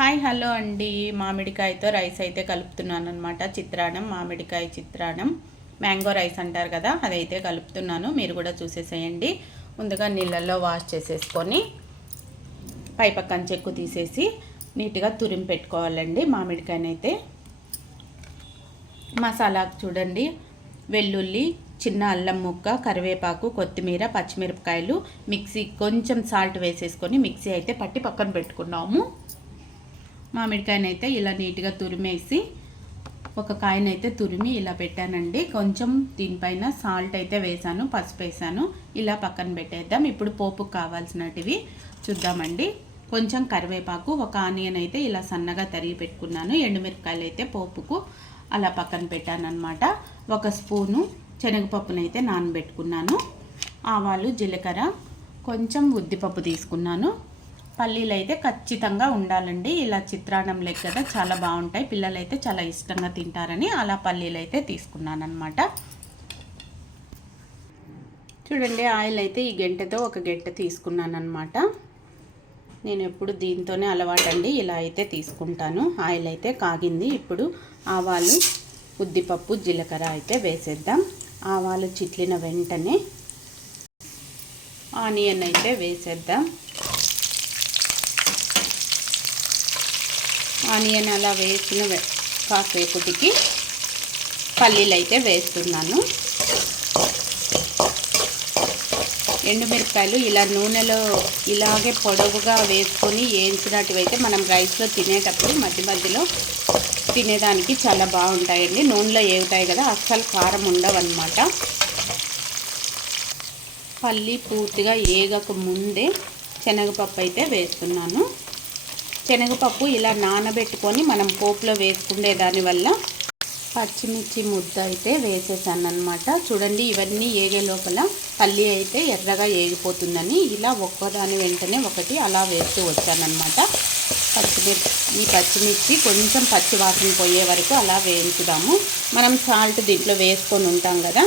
Hi hello అండి. మామిడికాయతో rice అయితే కలుపుతున్నాను అనమాట. చిత్రాన్నం, మామిడికాయ చిత్రాన్నం, మ్యాంగో రైస్ అంటారు కదా, అదైతే కలుపుతున్నాను. మీరు కూడా చూసేసేయండి. ముందుగా నీళ్ళల్లో వాష్ చేసేసుకొని పై పక్కన చెక్కు తీసేసి నీట్గా తురిమి పెట్టుకోవాలండి మామిడికాయనైతే. మసాలాకు చూడండి, వెల్లుల్లి, చిన్న అల్లం ముక్క, కరివేపాకు, కొత్తిమీర, పచ్చిమిరపకాయలు, మిక్సీ కొంచెం సాల్ట్ వేసేసుకొని మిక్సీ అయితే పట్టి పక్కన పెట్టుకున్నాము. మామిడికాయనైతే ఇలా నీట్గా తురిమేసి ఒక కాయనైతే తురిమి ఇలా పెట్టానండి. కొంచెం దీనిపైన సాల్ట్ అయితే వేసాను, పసుపు వేసాను. ఇలా పక్కన పెట్టేద్దాం. ఇప్పుడు పోపుకు కావాల్సినటివి చూద్దామండి. కొంచెం కరివేపాకు, ఒక ఆనియన్ అయితే ఇలా సన్నగా తరిగి పెట్టుకున్నాను. ఎండుమిరపకాయలు అయితే పోపుకు అలా పక్కన పెట్టాను అనమాట. ఒక స్పూను శనగపప్పునైతే నానబెట్టుకున్నాను. ఆవాలు, జీలకర్ర, కొంచెం ఉద్దిపప్పు తీసుకున్నాను. పల్లీలు అయితే ఖచ్చితంగా ఉండాలండి. ఇలా చిత్రాన్నం లెక్క కదా, చాలా బాగుంటాయి. పిల్లలైతే చాలా ఇష్టంగా తింటారని అలా పల్లీలు అయితే తీసుకున్నాను అనమాట. చూడండి, ఆయిల్ అయితే ఈ గంటెతో ఒక గంట తీసుకున్నాను అనమాట. నేను ఎప్పుడు దీంతోనే అలవాటండి, ఇలా అయితే తీసుకుంటాను. ఆయిల్ అయితే కాగింది. ఇప్పుడు ఆవాలు, ఉద్దిపప్పు, జీలకర్ర అయితే వేసేద్దాం. ఆవాలు చిట్లిన వెంటనే ఆనియన్ అయితే వేసేద్దాం. ఆనియన్ అలా వేసిన కాసేపటికి పల్లీలు అయితే వేస్తున్నాను. ఎండుమిరపకాయలు ఇలా నూనెలో ఇలాగే పొడవుగా వేసుకొని వేయించినట్టువైతే మనం రైస్లో తినేటప్పుడు మధ్య మధ్యలో తినేదానికి చాలా బాగుంటాయండి. నూనెలో వేగుతాయి కదా, అస్సలు కారం ఉండవన్నమాట. పల్లి పూర్తిగా వేగక ముందే శనగపప్పు అయితే వేస్తున్నాను. శనగపప్పు ఇలా నానబెట్టుకొని మనం పోపులో వేసుకునే దానివల్ల పచ్చిమిర్చి ముద్ద అయితే వేసేసాను అనమాట. చూడండి, ఇవన్నీ ఏగే లోపల పల్లి అయితే ఎర్రగా ఏగిపోతుందని ఇలా ఒక్కదాని వెంటనే ఒకటి అలా వేస్తూ వచ్చానమాట. పచ్చిమిర్చి కొంచెం పచ్చి వాసన పోయే వరకు అలా వేయించుదాము. మనం సాల్ట్ దీంట్లో వేసుకొని ఉంటాం కదా,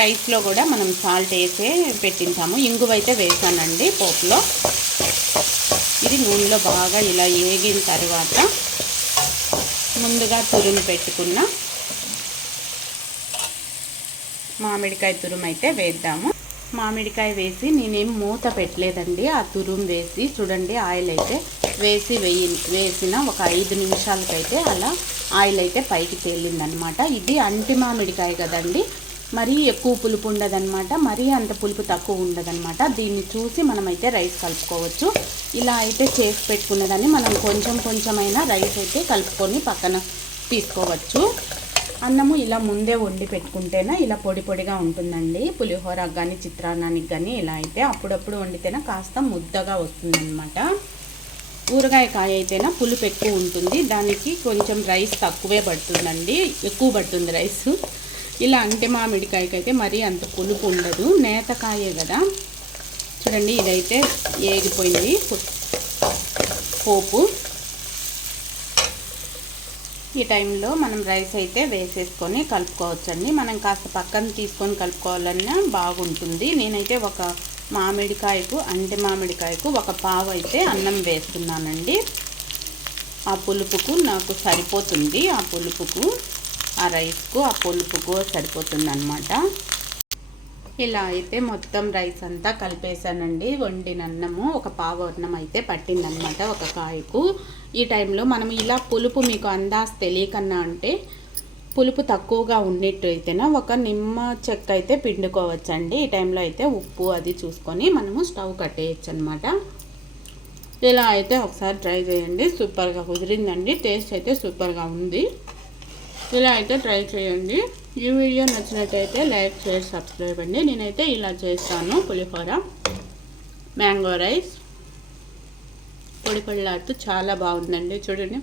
రైస్లో కూడా మనం సాల్ట్ వేసే పెట్టించాము. ఇంగువైతే వేసానండి పోపులో. ఇది నూనెలో బాగా ఇలా వేగిన తర్వాత ముందుగా తురుము పెట్టుకున్న మామిడికాయ తురుము అయితే వేద్దాము. మామిడికాయ వేసి నేనేం మూత పెట్టలేదండి. ఆ తురుము వేసి చూడండి, ఆయిల్ అయితే వేసిన ఒక 5 నిమిషాలకైతే అలా ఆయిల్ అయితే పైకి తేలిందనమాట. ఇది అంటి మామిడికాయ కదండి, మరీ ఎక్కువ పులుపు ఉండదన్నమాట, మరీ అంత పులుపు తక్కువ ఉండదన్నమాట. దీన్ని చూసి మనమైతే రైస్ కలుపుకోవచ్చు. ఇలా అయితే చేసి పెట్టుకున్నదాన్ని మనం కొంచెమైనా రైస్ అయితే కలుపుకొని పక్కన తీసుకోవచ్చు. అన్నము ఇలా ముందే వండి పెట్టుకుంటేనే ఇలా పొడి పొడిగా ఉంటుందండి. పులిహోరకు కానీ చిత్రాన్నానికి కానీ ఇలా అయితే అప్పుడప్పుడు వండితేనే కాస్త ముద్దగా వస్తుందన్నమాట. ఊరగాయ కాయ అయితేనా పులుపు ఎక్కువ ఉంటుంది, దానికి కొంచెం రైస్ తక్కువే పడుతుందండి, ఎక్కువ పడుతుంది రైస్. ఇలా అంటే మామిడికాయకి అయితే మరీ అంత పులుపు ఉండదు, నేతకాయే కదా. చూడండి, ఇదైతే ఏగిపోయింది పోపు. ఈ టైంలో మనం రైస్ అయితే వేసేసుకొని కలుపుకోవచ్చండి. మనం కాస్త పక్కన తీసుకొని కలుపుకోవాలన్నా బాగుంటుంది. నేనైతే ఒక మామిడికాయకు అంటే మామిడికాయకు ఒక పావు అయితే అన్నం వేస్తున్నానండి. ఆ పులుపుకు నాకు సరిపోతుంది, ఆ పులుపుకు ఆ రైస్కు ఆ పులుపుకు సరిపోతుంది అనమాట. ఇలా అయితే మొత్తం రైస్ అంతా కలిపేసానండి. వండిన అన్నము ఒక పావు అన్నం అయితే పట్టిందనమాట ఒక కాయకు. ఈ టైంలో మనం ఇలా పులుపు మీకు అందాజు తెలియకన్నా అంటే పులుపు తక్కువగా ఉండేట్టు అయితేనా ఒక నిమ్మ చెక్క అయితే పిండుకోవచ్చండి. ఈ టైంలో అయితే ఉప్పు అది చూసుకొని మనము స్టవ్ కట్టేయచ్చు అనమాట. ఇలా అయితే ఒకసారి ట్రై చేయండి, సూపర్గా కుదిరిందండి. టేస్ట్ అయితే సూపర్గా ఉంది. ఇలా అయితే ట్రై చేయండి. ఈ వీడియో నచ్చినట్టయితే లైక్, షేర్, సబ్స్క్రైబ్ అండి. నేనైతే ఇలా చేస్తాను. పులిహోర, మ్యాంగో రైస్ పొడి పొడిలాడుతూ చాలా బాగుందండి. చూడండి.